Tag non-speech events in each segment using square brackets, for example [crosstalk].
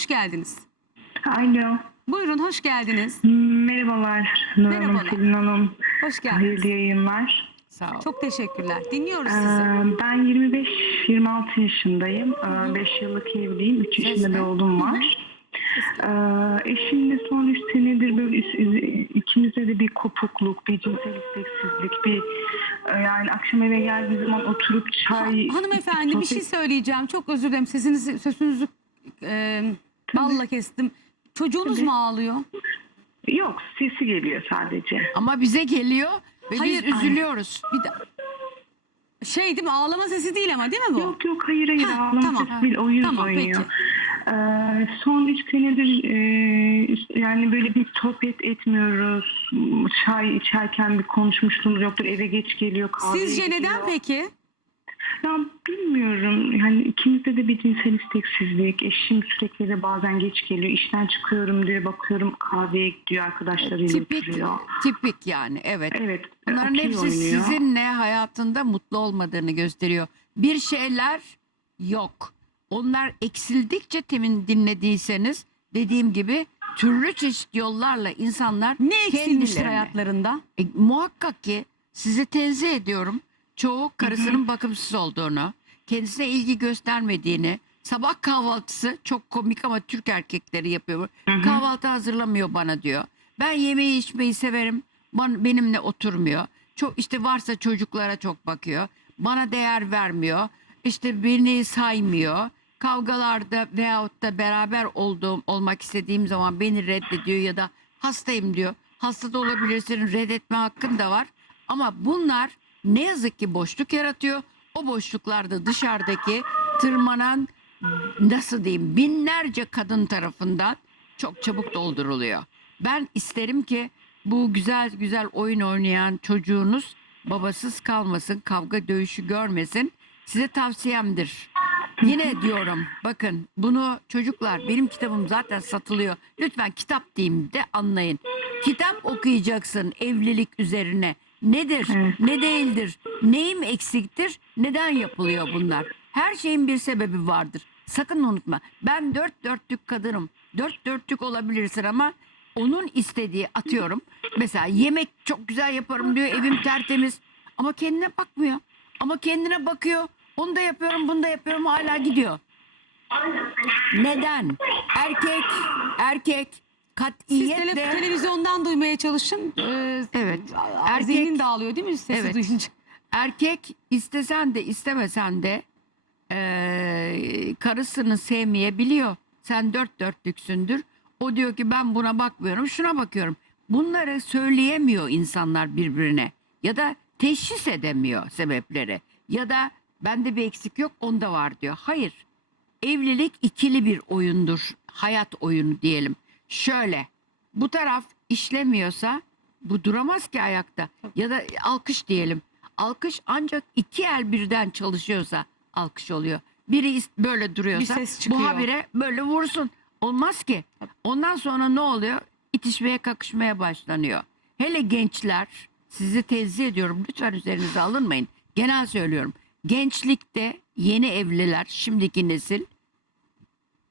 hoş geldiniz. Alo. Buyurun hoş geldiniz. Merhabalar Nur Hanım, Merhabalar. Selin Hanım. Hoş geldiniz. Hayırlı yayınlar. Sağ ol. Çok teşekkürler. Dinliyoruz Ee, sizi. ben 25-26 yaşındayım. 5 yıllık evliyim. 3 yaşında bir oğlum var. Ee, eşimle son 3 senedir böyle ikimizde de bir kopukluk, bir cinsel isteksizlik, bir e, yani akşam eve geldiği zaman oturup çay... Hanımefendi bir şey söyleyeceğim. Çok özür dilerim. Sesinizi, sözünüzü e, balla kestim. Çocuğunuz mu ağlıyor? Yok sesi geliyor sadece. Ama bize geliyor ve Hayır, biz üzülüyoruz. Bir de, şey değil mi? Ağlama sesi değil ama değil mi bu? Yok yok hayır hayır Ha, ağlama tamam. sesi değil oyun Tamam, oynuyor. Ee, son üç senedir e, yani böyle bir sohbet etmiyoruz. Çay içerken bir konuşmuşluğumuz yoktur. Eve geç geliyor kahveye Sizce gidiyor. neden peki? Ya bilmiyorum. Yani ikimizde de bir cinsel isteksizlik. Eşim sürekli de bazen geç geliyor. İşten çıkıyorum diyor. Bakıyorum kahveye gidiyor arkadaşlarıyla Tipik, oturuyor. tipik yani evet. Evet. Bunların hepsi oynuyor. sizinle hayatında mutlu olmadığını gösteriyor. Bir şeyler yok. Onlar eksildikçe temin dinlediyseniz dediğim gibi türlü çeşit yollarla insanlar Ne eksilmiştir hayatlarında? E, muhakkak ki sizi tenzih ediyorum. Çoğu karısının bakımsız olduğunu, kendisine ilgi göstermediğini, sabah kahvaltısı çok komik ama Türk erkekleri yapıyor. Hı hı. Kahvaltı hazırlamıyor bana diyor. Ben yemeği içmeyi severim. Bana, benimle oturmuyor. Çok işte varsa çocuklara çok bakıyor. Bana değer vermiyor. İşte beni saymıyor. Kavgalarda veyahut da beraber olduğum olmak istediğim zaman beni reddediyor ya da hastayım diyor. Hasta da olabilirsin reddetme hakkın da var. Ama bunlar ne yazık ki boşluk yaratıyor. O boşluklarda dışarıdaki tırmanan nasıl diyeyim binlerce kadın tarafından çok çabuk dolduruluyor. Ben isterim ki bu güzel güzel oyun oynayan çocuğunuz babasız kalmasın, kavga dövüşü görmesin. Size tavsiyemdir. Yine diyorum bakın bunu çocuklar benim kitabım zaten satılıyor. Lütfen kitap diyeyim de anlayın. Kitap okuyacaksın evlilik üzerine. Nedir, Evet. ne değildir, neyim eksiktir, neden yapılıyor bunlar? Her şeyin bir sebebi vardır. Sakın unutma. Ben dört dörtlük kadınım. Dört dörtlük olabilirsin ama onun istediği atıyorum. Mesela yemek çok güzel yaparım diyor. Evim tertemiz. Ama kendine bakmıyor. Ama kendine bakıyor. Onu da yapıyorum, bunu da yapıyorum. Hala gidiyor. Neden? Erkek, erkek Siz katiyetle... tele- televizyondan duymaya çalışın. Ee, Evet. Erkek- Zihnin dağılıyor değil mi sesi Evet. duyunca? Erkek istesen de istemesen de eee, karısını sevmeyebiliyor. Sen dört dörtlüksündür. O diyor ki ben buna bakmıyorum şuna bakıyorum. Bunları söyleyemiyor insanlar birbirine. Ya da teşhis edemiyor sebepleri. Ya da bende bir eksik yok onda var diyor. Hayır. Evlilik ikili bir oyundur. Hayat oyunu diyelim. Şöyle bu taraf işlemiyorsa bu duramaz ki ayakta. Ya da alkış diyelim. Alkış ancak iki el birden çalışıyorsa alkış oluyor. Biri böyle duruyorsa Bir ses bu habire böyle vursun. Olmaz ki. Ondan sonra ne oluyor? İtişmeye kakışmaya başlanıyor. Hele gençler sizi tenzih ediyorum. Lütfen üzerinize alınmayın. Genel söylüyorum. Gençlikte yeni evliler şimdiki nesil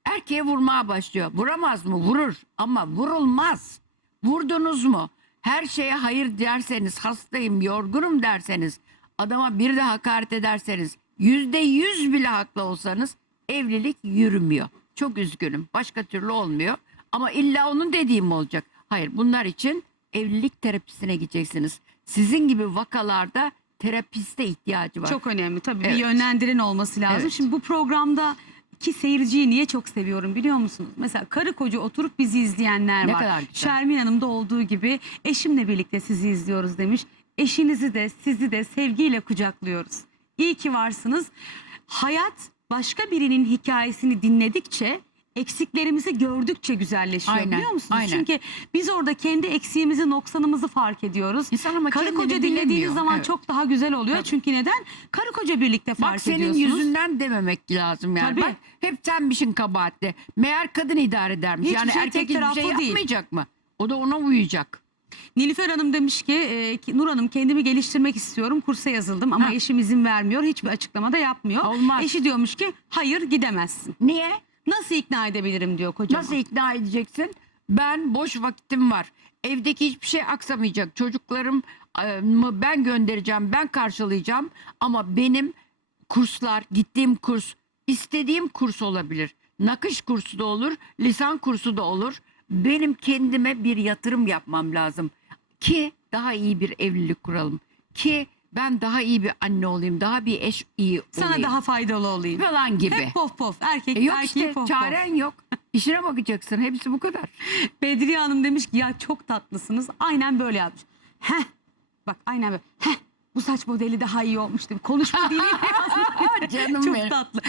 erkeğe vurmaya başlıyor. Vuramaz mı? Vurur ama vurulmaz. Vurdunuz mu? Her şeye hayır derseniz, hastayım, yorgunum derseniz, adama bir de hakaret ederseniz, yüzde yüz bile haklı olsanız evlilik yürümüyor. Çok üzgünüm. Başka türlü olmuyor. Ama illa onun dediğim olacak. Hayır bunlar için evlilik terapisine gideceksiniz. Sizin gibi vakalarda terapiste ihtiyacı var. Çok önemli tabii Evet. bir yönlendirin olması lazım. Evet. Şimdi bu programda ki seyirciyi niye çok seviyorum biliyor musunuz? Mesela karı koca oturup bizi izleyenler Ne var. kadar güzel. Şermin Hanım'da olduğu gibi eşimle birlikte sizi izliyoruz demiş. Eşinizi de sizi de sevgiyle kucaklıyoruz. İyi ki varsınız. Hayat başka birinin hikayesini dinledikçe eksiklerimizi gördükçe güzelleşiyor Aynen, biliyor musunuz? aynen. Çünkü biz orada kendi eksiğimizi, noksanımızı fark ediyoruz. İnsan ama Karı koca dinlediğiniz zaman Evet. çok daha güzel oluyor. Çünkü neden? Karı koca birlikte fark Bak senin ediyorsunuz. yüzünden dememek lazım yani. Tabii. Bak hep senmişin kabahatli. Meğer kadın idare edermiş. Hiçbir yani şey erkek hiçbir şey taraflı değil. yapmayacak mı? O da ona uyacak. Nilüfer Hanım demiş ki, e, Nur Hanım kendimi geliştirmek istiyorum. Kursa yazıldım ama Ha. eşim izin vermiyor. Hiçbir açıklama da yapmıyor. Olmaz. Eşi diyormuş ki hayır gidemezsin. Niye? Nasıl ikna edebilirim diyor kocama. Nasıl ikna edeceksin? Ben boş vakitim var. Evdeki hiçbir şey aksamayacak. Çocuklarım e, mı ben göndereceğim, ben karşılayacağım. Ama benim kurslar, gittiğim kurs, istediğim kurs olabilir. Nakış kursu da olur, lisan kursu da olur. Benim kendime bir yatırım yapmam lazım. Ki daha iyi bir evlilik kuralım. Ki ben daha iyi bir anne olayım, daha bir eş iyi Sana olayım. daha faydalı olayım. falan gibi. Hep pof pof. Erkek E yok erkeği işte pof çaren yok. [laughs] İşine bakacaksın. Hepsi bu kadar. pof. [laughs] Bedriye Hanım demiş ki ya çok tatlısınız. Aynen böyle yapmış. Heh. Bak aynen böyle. Heh. Bu saç modeli daha iyi olmuş. Konuşma [laughs] diliyle yazmış. Canım çok benim. tatlı.